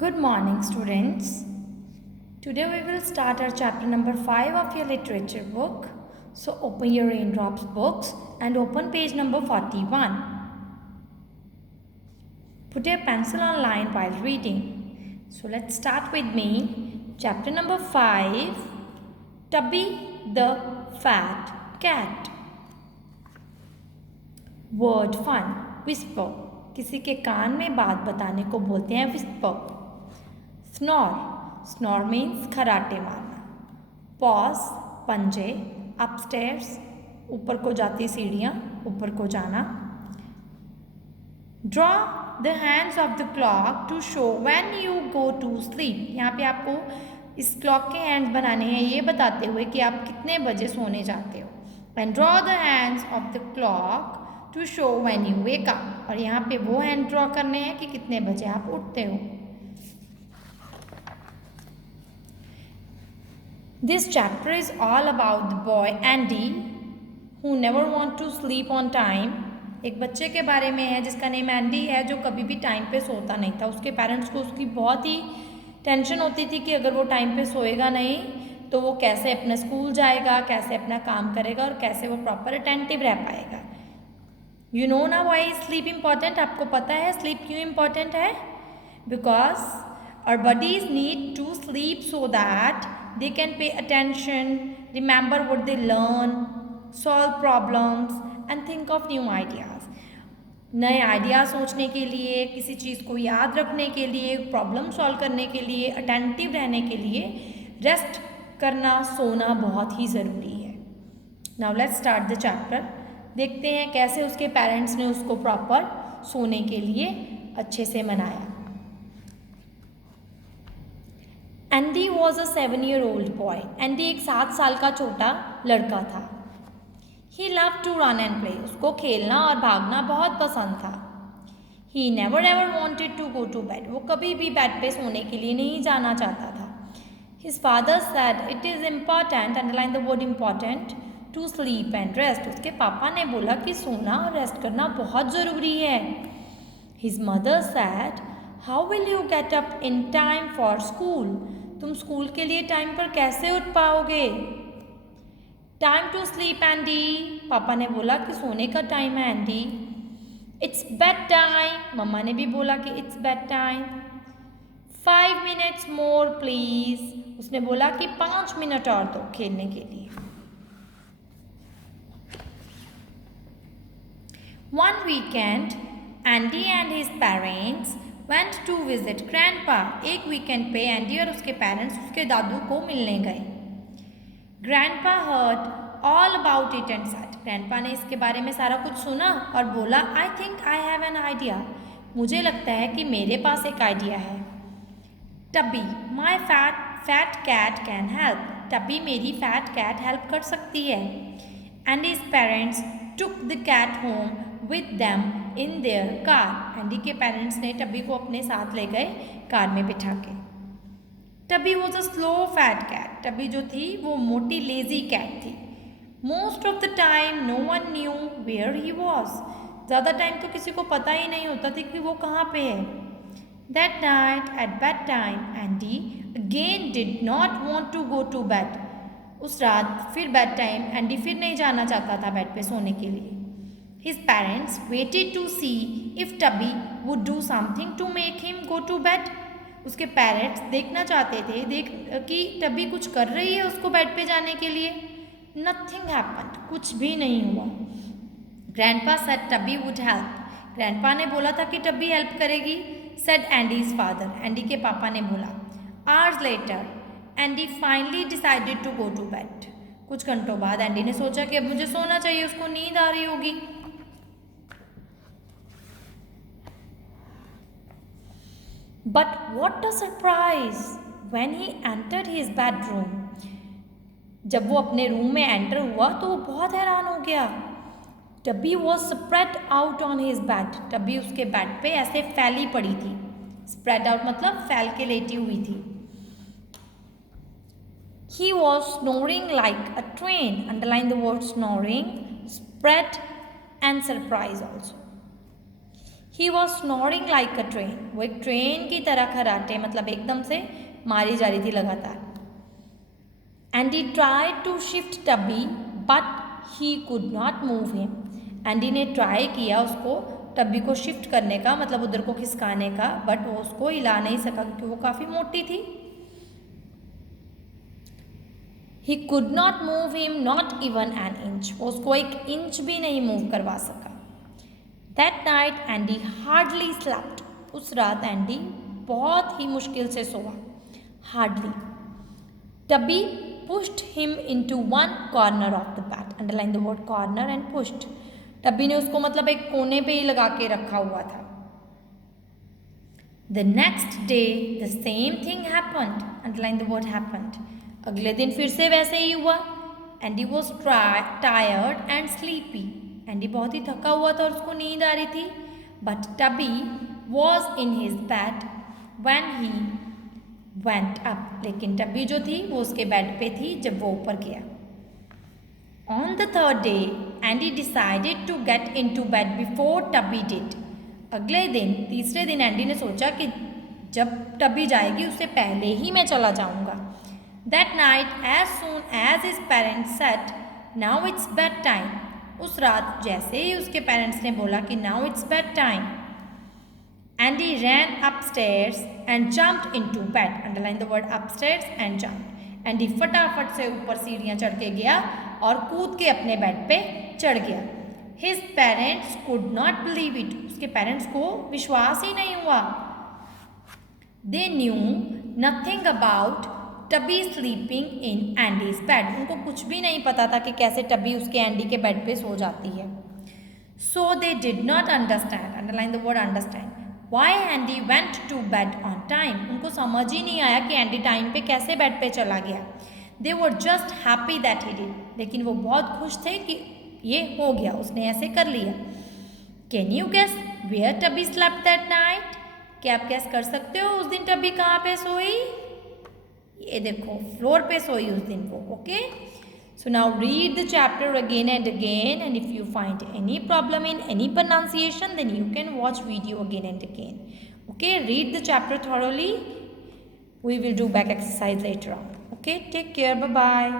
Good morning, students. Today we will start our chapter number 5 of your literature book. So open your raindrops books and open page number 41. Put your pencil on line while reading. So let's start with me. Chapter number 5, Tubby the Fat Cat. Word fun, whisper. किसी के कान में बात बताने को बोलते हैं whisper. Snore. Snore means खराटे मारना. Pause. पंजे. Upstairs. ऊपर को जाती सीढ़ियाँ, ऊपर को जाना. Draw the hands of the clock to show when you go to sleep. यहाँ पे आपको इस क्लॉक के हैंड्स बनाने हैं ये बताते हुए कि आप कितने बजे सोने जाते हो. And draw the hands of the clock to show when you wake up. और यहाँ पे वो हैंड ड्रॉ करने हैं कि कितने बजे आप उठते हो. This chapter is all about the boy Andy who never want to sleep on time. एक बच्चे के बारे में है जिसका नेम एंडी है जो कभी भी टाइम पे सोता नहीं था. उसके पेरेंट्स को उसकी बहुत ही टेंशन होती थी कि अगर वो टाइम पे सोएगा नहीं तो वो कैसे अपना स्कूल जाएगा, कैसे अपना काम करेगा और कैसे वो प्रॉपर अटेंटिव रह पाएगा. यू नो ना वाई स्लीप इम्पॉर्टेंट. आपको पता है स्लीप क्यों इम्पॉर्टेंट है? Because our bodies need to sleep so that they can pay attention, remember what they learn, solve problems and think of new ideas. नए idea सोचने के लिए, किसी चीज़ को याद रखने के लिए, प्रॉब्लम सॉल्व करने के लिए, अटेंटिव रहने के लिए रेस्ट करना, सोना बहुत ही ज़रूरी है. Now let's start the chapter. देखते हैं कैसे उसके पेरेंट्स ने उसको प्रॉपर सोने के लिए अच्छे से मनाया. Andy was a 7-year-old boy. Andy एक 7 साल का छोटा लड़का था. He love to run and play. उसको खेलना और भागना बहुत पसंद था. He never ever wanted to go to bed. वो कभी भी बेड पे सोने के लिए नहीं जाना चाहता था. His father said it is important, underline the word important, to sleep and rest. उसके पापा ने बोला कि सोना और रेस्ट करना बहुत ज़रूरी है. His mother said how will you get up in time for school. तुम स्कूल के लिए टाइम पर कैसे उठ पाओगे? Time to sleep Andy. पापा ने बोला कि सोने का टाइम है एंडी. It's bedtime. मम्मा ने भी बोला कि it's bedtime. 5 minutes more please. उसने बोला कि 5 मिनट और दो खेलने के लिए. One weekend, Andy and his parents went to visit grandpa. एक वीकेंड पे एंडी और उसके पेरेंट्स उसके दादू को मिलने गए. grandpa heard all about it and said. grandpa ने इसके बारे में सारा कुछ सुना और बोला I think I have an idea. मुझे लगता है कि मेरे पास एक आइडिया है. Tubby, my fat cat can help. Tubby मेरी fat cat help कर सकती है. And his parents took the cat home with them in their car. Andy के पेरेंट्स ने टबी को अपने साथ ले गए कार में बिठा के. Tubby was a slow fat cat. Tubby जो थी वो मोटी लेजी कैट थी. Most of the time no one knew where he was. ज़्यादा टाइम तो किसी को पता ही नहीं होता था कि वो कहाँ पे है. That night at bed time Andy again did not want to go to bed. उस रात फिर बेड टाइम एंडी फिर नहीं जाना चाहता था बेड पे सोने के लिए. His parents waited to see if Tubby would do something to make him go to bed. उसके पेरेंट्स देखना चाहते थे कि टबी कुछ कर रही है उसको बेड पे जाने के लिए. Nothing happened. कुछ भी नहीं हुआ. Grandpa said Tubby would help. Grandpa ने बोला था कि टबी हेल्प करेगी. Said Andy's father. एंडी के पापा ने बोला. Hours later, Andy finally decided to go to bed. कुछ घंटों बाद एंडी ने सोचा कि अब मुझे सोना चाहिए, उसको नींद आ रही होगी. But what a surprise when he entered his bedroom. जब वो अपने रूम में एंटर हुआ तो वो बहुत हैरान हो गया. Tabby was spread out on his bed. Tabby उसके बेड पे ऐसे फैली पड़ी थी. Spread out मतलब फैल के लेटी हुई थी. He was snoring like a train. Underline the word snoring, spread and surprise also. He was snoring like a train, वो एक ट्रेन की तरह खर्राटे मतलब एकदम से मारी जा रही थी लगातार. Andy tried to shift Tubby but he could not move him. Andy ने ट्राई किया उसको टब्बी को शिफ्ट करने का मतलब उधर को खिसकाने का, बट वो उसको हिला नहीं सका क्योंकि वो काफ़ी मोटी थी. ही could not move him not even an inch, वो उसको एक इंच भी नहीं मूव करवा सका. That night Andy hardly slept, उस रात एंडी बहुत ही मुश्किल से सोआ. Hardly. टब्बी pushed him into one corner of the bed. Underline the word corner and pushed. टब्बी ने उसको मतलब एक कोने पे ही लगा के रखा हुआ था. The next day the same thing happened. Underline the word happened. अगले दिन फिर से वैसे ही हुआ. Andy was tired and sleepy. Andy बहुत ही थका हुआ था और उसको नींद आ रही थी. But Tubby was in his bed when he went up. लेकिन टब्बी जो थी वो उसके बेड पे थी जब वो ऊपर गया. On the third day, Andy decided to get into bed before Tubby did. अगले दिन तीसरे दिन एंडी ने सोचा कि जब टब्बी जाएगी उससे पहले ही मैं चला जाऊंगा. That night, as soon as his parents said, now it's bed time. उस रात जैसे ही उसके पेरेंट्स ने बोला कि now it's bed time, Andy ran upstairs and jumped into bed. Underline the word upstairs and jumped. Andy फटाफट से ऊपर सीढ़ियाँ चढ़ के गया और कूद के अपने बेड पे चढ़ गया. His parents could not believe it. उसके पेरेंट्स को विश्वास ही नहीं हुआ. They knew nothing about Tubby sleeping in Andy's bed. उनको कुछ भी नहीं पता था कि कैसे टब्बी उसके एंडी के बेड पे सो जाती है. So they did not understand. Underline the word understand. Why Andy went to bed on time. उनको समझ ही नहीं आया कि एंडी टाइम पे कैसे बेड पे चला गया. They were just happy that he did. लेकिन वो बहुत खुश थे कि ये हो गया, उसने ऐसे कर लिया. Can you guess where Tubby slept that night? क्या आप गैस कर सकते हो उस दिन टब्बी कहाँ पे सोई? ये देखो फ्लोर पे सोई उस दिन वो. Okay. So now read the chapter again and again, and if you find any problem in any pronunciation, then you can watch video again and again. Okay, read the chapter thoroughly. We will do back exercise later on. Okay, take care. Bye bye.